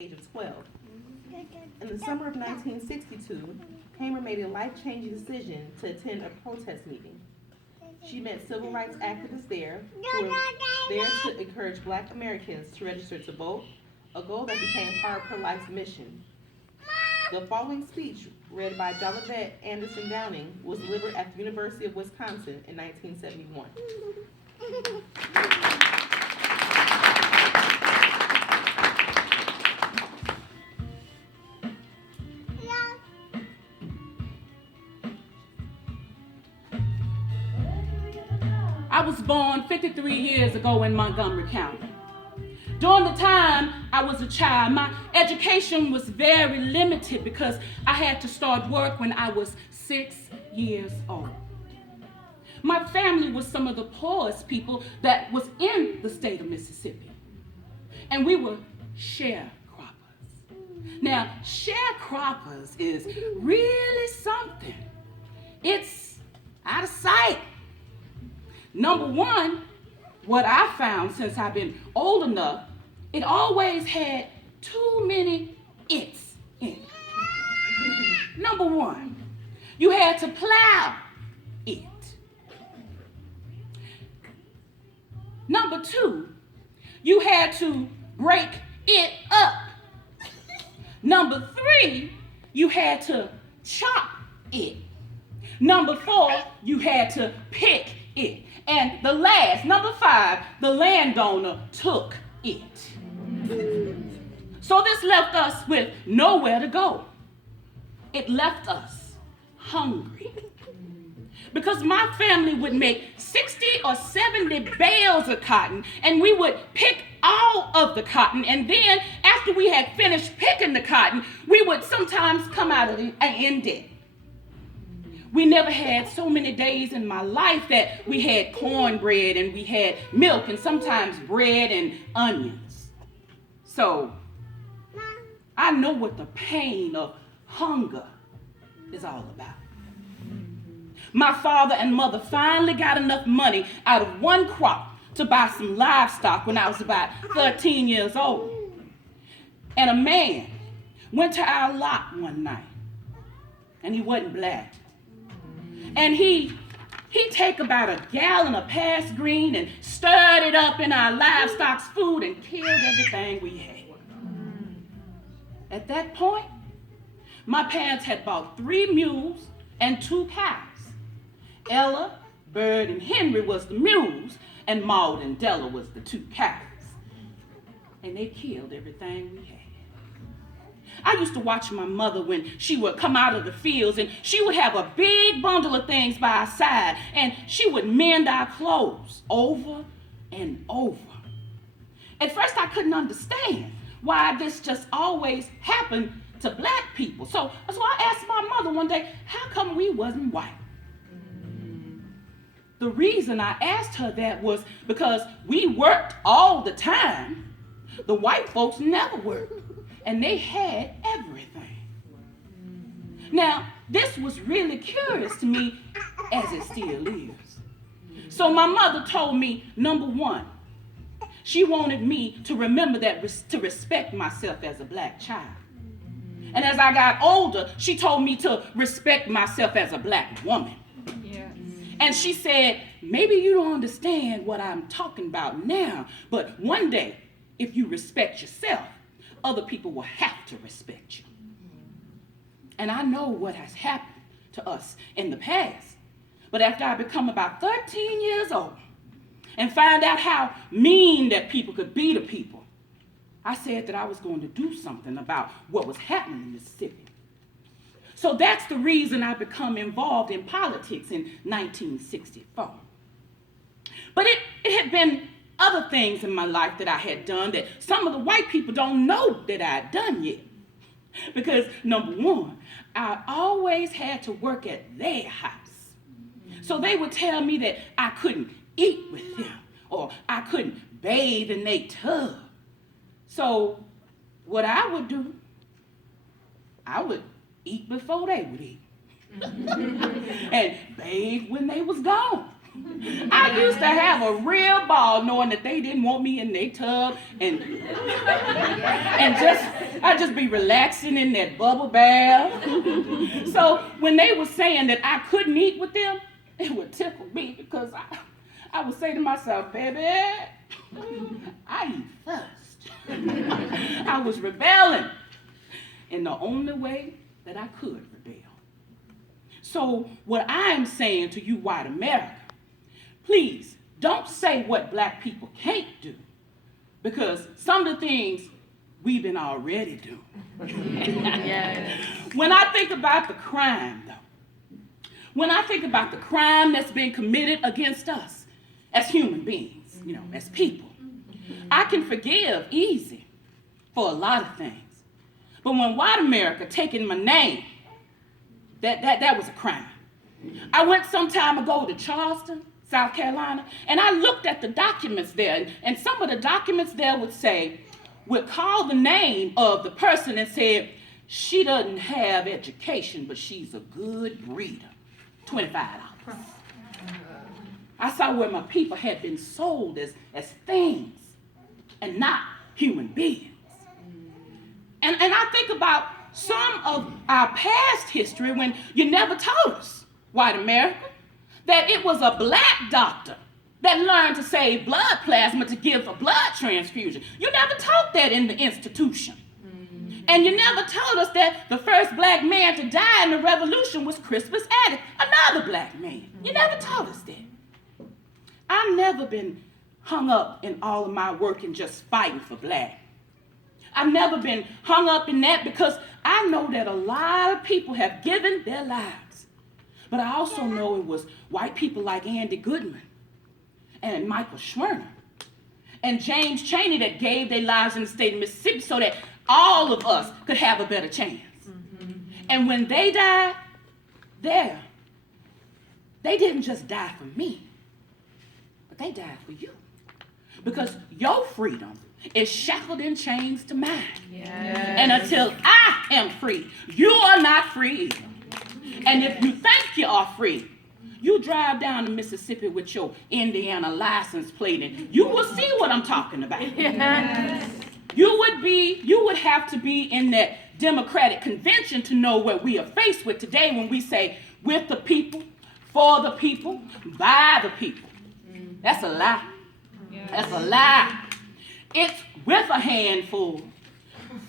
age of 12. In the summer of 1962, Hamer made a life-changing decision to attend a protest meeting. She met civil rights activists there who were there to encourage Black Americans to register to vote, a goal that became part of her life's mission. The following speech, read by Jolivette Anderson was delivered at the University of Wisconsin in 1971. I was born 53 years ago in Montgomery County. During the time I was a child, my education was very limited because I had to start work when I was 6 years old. My family was some of the poorest people that was in the state of Mississippi. And we were sharecroppers. Now, sharecroppers is really something. It's out of sight. Number one, what I found since I've been old enough, it always had too many it's in it. Number one, you had to plow it. Number two, you had to break it up. Number three, you had to chop it. Number four, you had to pick it. And the last, number five, the landowner took it. So this left us with nowhere to go. It left us hungry. Because my family would make 60 or 70 bales of cotton, and we would pick all of the cotton, and then after we had finished picking the cotton, we would sometimes come out of in debt. We never had so many days in my life that we had cornbread and we had milk and sometimes bread and onions. So I know what the pain of hunger is all about. My father and mother finally got enough money out of one crop to buy some livestock when I was about 13 years old. And a man went to our lot one night, and he wasn't black. And he take about a gallon of past green and stirred it up in our livestock's food and killed everything we had. At that point, my parents had bought 3 mules and 2 cows. Ella, Bird, and Henry was the mules, and Maud and Della was the 2 cows. And they killed everything we had. I used to watch my mother when she would come out of the fields, and she would have a big bundle of things by our side, and she would mend our clothes over and over. At first, I couldn't understand why this just always happened to black people. So I asked my mother one day, how come we wasn't white? The reason I asked her that was because we worked all the time. The white folks never worked. And they had everything. Now, this was really curious to me, as it still is. So my mother told me, number one, she wanted me to remember that to respect myself as a black child. And as I got older, she told me to respect myself as a black woman. Yes. And she said, maybe you don't understand what I'm talking about now, but one day, if you respect yourself, other people will have to respect you. And I know what has happened to us in the past. But after I become about 13 years old and find out how mean that people could be to people, I said that I was going to do something about what was happening in Mississippi. So that's the reason I become involved in politics in 1964. But it had been other things in my life that I had done that some of the white people don't know that I had done yet. Because number one, I always had to work at their house. So they would tell me that I couldn't eat with them or I couldn't bathe in their tub. So what I would do, I would eat before they would eat and bathe when they was gone. I used to have a real ball knowing that they didn't want me in their tub and just I'd just be relaxing in that bubble bath. So when they were saying that I couldn't eat with them, it would tickle me because I would say to myself, baby, I eat first. I was rebelling in the only way that I could rebel. So what I am saying to you, white America, please don't say what black people can't do, because some of the things we've been already doing. Yes. When I think about the crime, though, when I think about the crime that's been committed against us as human beings, as people, I can forgive easy for a lot of things. But when white America taking my name, that was a crime. I went some time ago to Charleston, South Carolina, and I looked at the documents there, and some of the documents there would call the name of the person and said, she doesn't have education, but she's a good breeder. $25. I saw where my people had been sold as things and not human beings. And I think about some of our past history when you never told us, white America, that it was a black doctor that learned to save blood plasma to give a blood transfusion. You never taught that in the institution. And you never told us that the first black man to die in the revolution was Crispus Attucks, another black man. You never taught us that. I've never been hung up in all of my work in just fighting for black. I've never been hung up in that because I know that a lot of people have given their lives. But I also know it was white people like Andy Goodman and Michael Schwerner and James Chaney that gave their lives in the state of Mississippi so that all of us could have a better chance. And when they died there, they didn't just die for me, but they died for you. Because your freedom is shackled in chains to mine. Yes. And until I am free, you are not free either. And if you think you are free, you drive down to Mississippi with your Indiana license plate and you will see what I'm talking about. Yes. You would have to be in that Democratic convention to know what we are faced with today when we say, with the people, for the people, by the people. That's a lie. Yes. That's a lie. It's with a handful,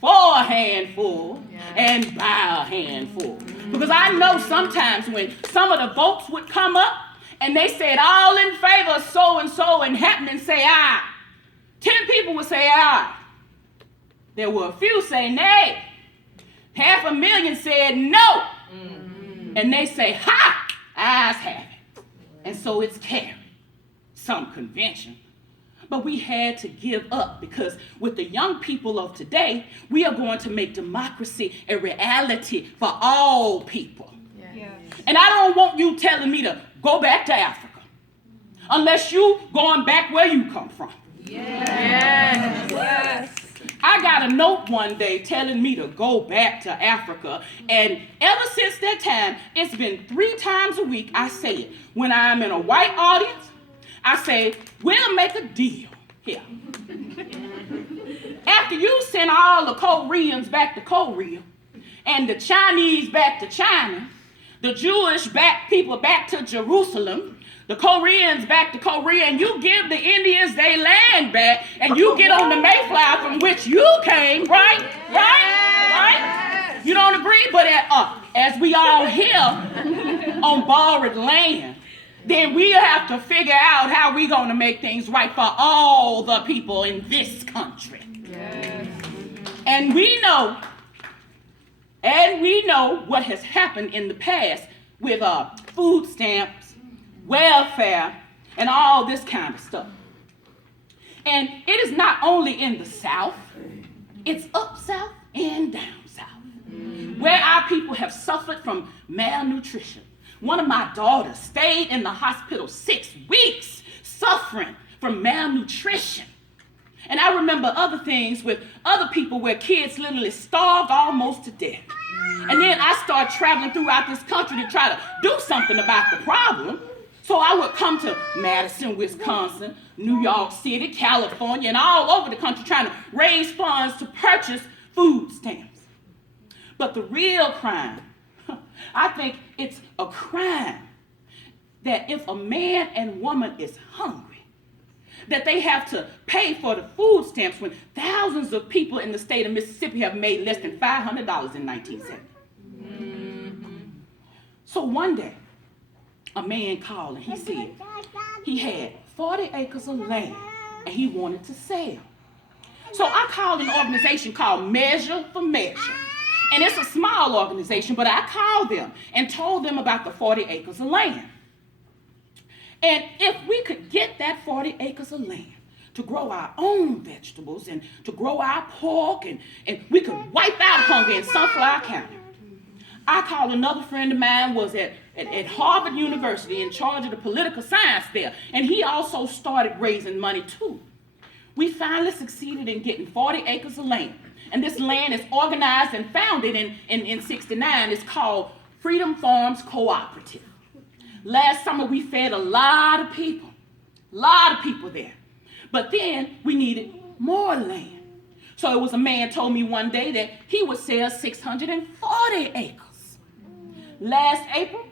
for a handful, and by a handful. Because I know sometimes when some of the votes would come up and they said all in favor of so-and-so and happening say aye. 10 people would say aye. There were a few say nay. 500,000 said no. And they say, ha, ayes have it. And so it's carried. Some convention. But we had to give up because with the young people of today, we are going to make democracy a reality for all people. Yes. And I don't want you telling me to go back to Africa unless you going back where you come from. Yes. Yes. I got a note one day telling me to go back to Africa, and ever since that time, it's been 3 times a week I say it. When I'm in a white audience, I say, we'll make a deal here. After you send all the Koreans back to Korea, and the Chinese back to China, the Jewish people back to Jerusalem, the Koreans back to Korea, and you give the Indians their land back, and you get on the Mayflower from which you came, right? Right? You don't agree? But as we all here on borrowed land, then we have to figure out how we're going to make things right for all the people in this country. Yes. And we know what has happened in the past with food stamps, welfare, and all this kind of stuff. And it is not only in the South, it's up South and down South, where our people have suffered from malnutrition. One of my daughters stayed in the hospital 6 weeks suffering from malnutrition. And I remember other things with other people where kids literally starved almost to death. And then I started traveling throughout this country to try to do something about the problem. So I would come to Madison, Wisconsin, New York City, California, and all over the country trying to raise funds to purchase food stamps. But the real crime, I think it's a crime that if a man and woman is hungry, that they have to pay for the food stamps when thousands of people in the state of Mississippi have made less than $500 in 1970. So one day, a man called and he said he had 40 acres of land and he wanted to sell. So I called an organization called Measure for Measure. And it's a small organization, but I called them and told them about the 40 acres of land. And if we could get that 40 acres of land to grow our own vegetables and to grow our pork, and we could wipe out hunger in Sunflower County. I called another friend of mine, was at Harvard University in charge of the political science there, and he also started raising money too. We finally succeeded in getting 40 acres of land. And this land is organized and founded in 69. It's called Freedom Farms Cooperative. Last summer, we fed a lot of people there. But then we needed more land. So it was a man told me one day that he would sell 640 acres. Last April,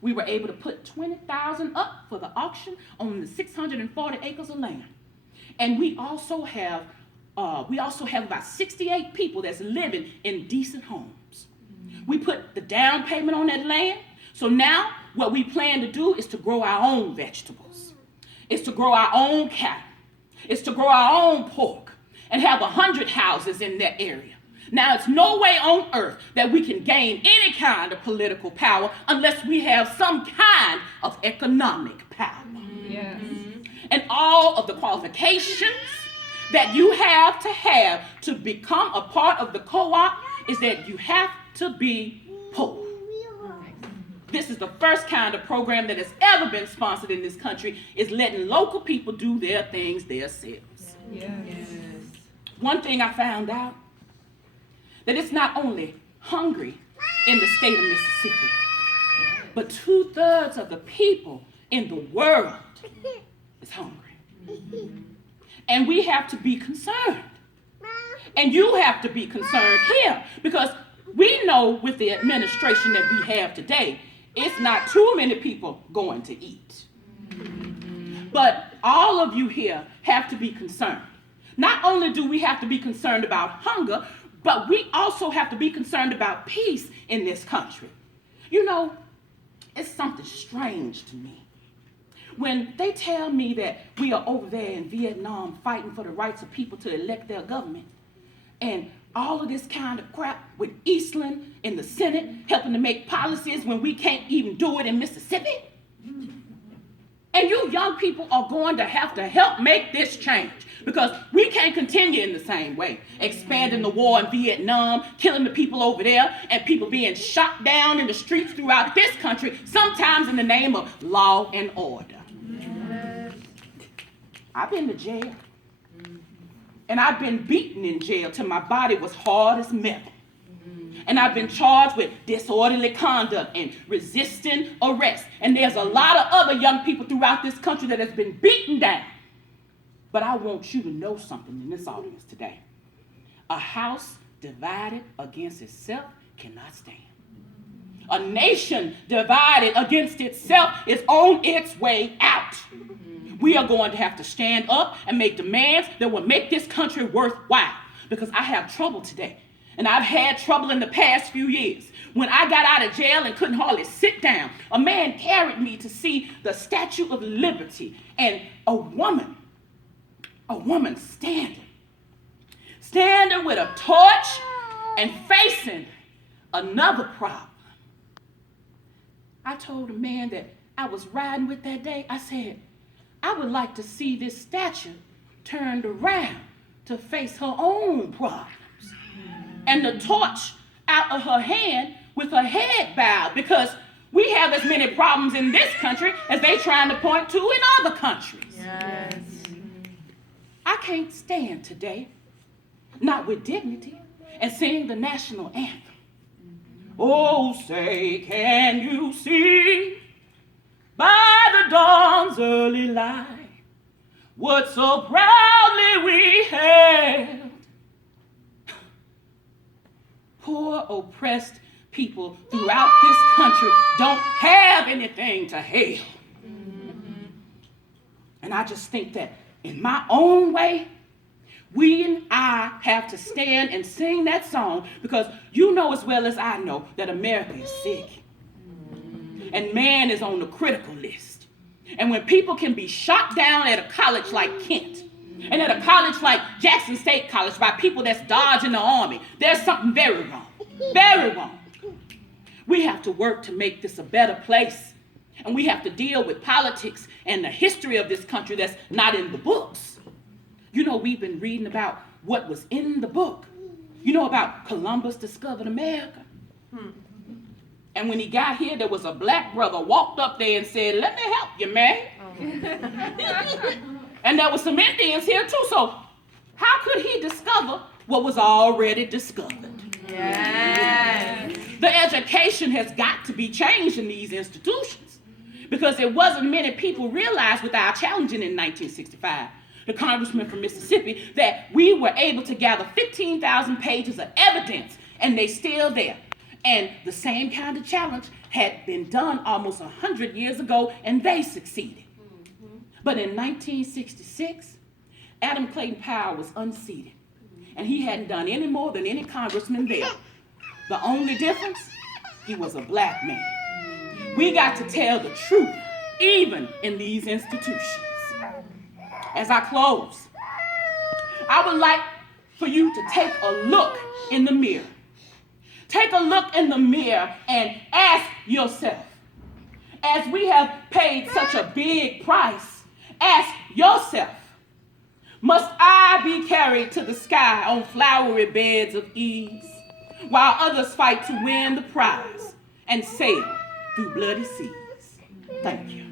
we were able to put $20,000 up for the auction on the 640 acres of land. And we also have about 68 people that's living in decent homes. We put the down payment on that land. So now what we plan to do is to grow our own vegetables. It's to grow our own cattle. It's to grow our own pork and have 100 houses in that area. Now, it's no way on earth that we can gain any kind of political power unless we have some kind of economic power. Yes. And all of the qualifications that you have to become a part of the co-op is that you have to be poor. This is the first kind of program that has ever been sponsored in this country, is letting local people do their things themselves. Yes. One thing I found out, that it's not only hungry in the state of Mississippi, but 2/3 of the people in the world is hungry. And we have to be concerned. And you have to be concerned here, because we know with the administration that we have today, it's not too many people going to eat. But all of you here have to be concerned. Not only do we have to be concerned about hunger, but we also have to be concerned about peace in this country. You know, it's something strange to me. When they tell me that we are over there in Vietnam fighting for the rights of people to elect their government, and all of this kind of crap with Eastland in the Senate helping to make policies when we can't even do it in Mississippi, and you young people are going to have to help make this change, because we can't continue in the same way, expanding the war in Vietnam, killing the people over there, and people being shot down in the streets throughout this country, sometimes in the name of law and order. I've been to jail, and I've been beaten in jail till my body was hard as metal. And I've been charged with disorderly conduct and resisting arrest. And there's a lot of other young people throughout this country that has been beaten down. But I want you to know something in this audience today. A house divided against itself cannot stand. A nation divided against itself is on its way out. We are going to have to stand up and make demands that will make this country worthwhile. Because I have trouble today. And I've had trouble in the past few years. When I got out of jail and couldn't hardly sit down, a man carried me to see the Statue of Liberty, and a woman standing with a torch and facing another problem. I told a man that I was riding with that day, I said, I would like to see this statue turned around to face her own problems. And the torch out of her hand with her head bowed, because we have as many problems in this country as they trying to point to in other countries. Yes. I can't stand today, not with dignity, and sing the national anthem. Oh, say, can you see by the dawn's early light what so proudly we held? poor, oppressed people throughout this country don't have anything to hail. And I just think that in my own way, we and I have to stand and sing that song, because you know as well as I know that America is sick. And man is on the critical list. And when people can be shot down at a college like Kent, and at a college like Jackson State College by people that's dodging the army, there's something very wrong. Very wrong. We have to work to make this a better place. And we have to deal with politics and the history of this country that's not in the books. You know, we've been reading about what was in the book. You know about Columbus discovered America. And when he got here, there was a black brother walked up there and said, "Let me help you, man." And there were some Indians here too. So how could he discover what was already discovered? Yes. The education has got to be changed in these institutions, because it wasn't many people realized with our challenging in 1965, the congressman from Mississippi, that we were able to gather 15,000 pages of evidence, and they still there. And the same kind of challenge had been done almost 100 years ago, and they succeeded. But in 1966, Adam Clayton Powell was unseated, and he hadn't done any more than any congressman there. The only difference, he was a black man. We got to tell the truth, even in these institutions. As I close, I would like for you to take a look in the mirror. Take a look in the mirror and ask yourself, as we have paid such a big price, ask yourself, must I be carried to the sky on flowery beds of ease, while others fight to win the prize and sail through bloody seas? Thank you.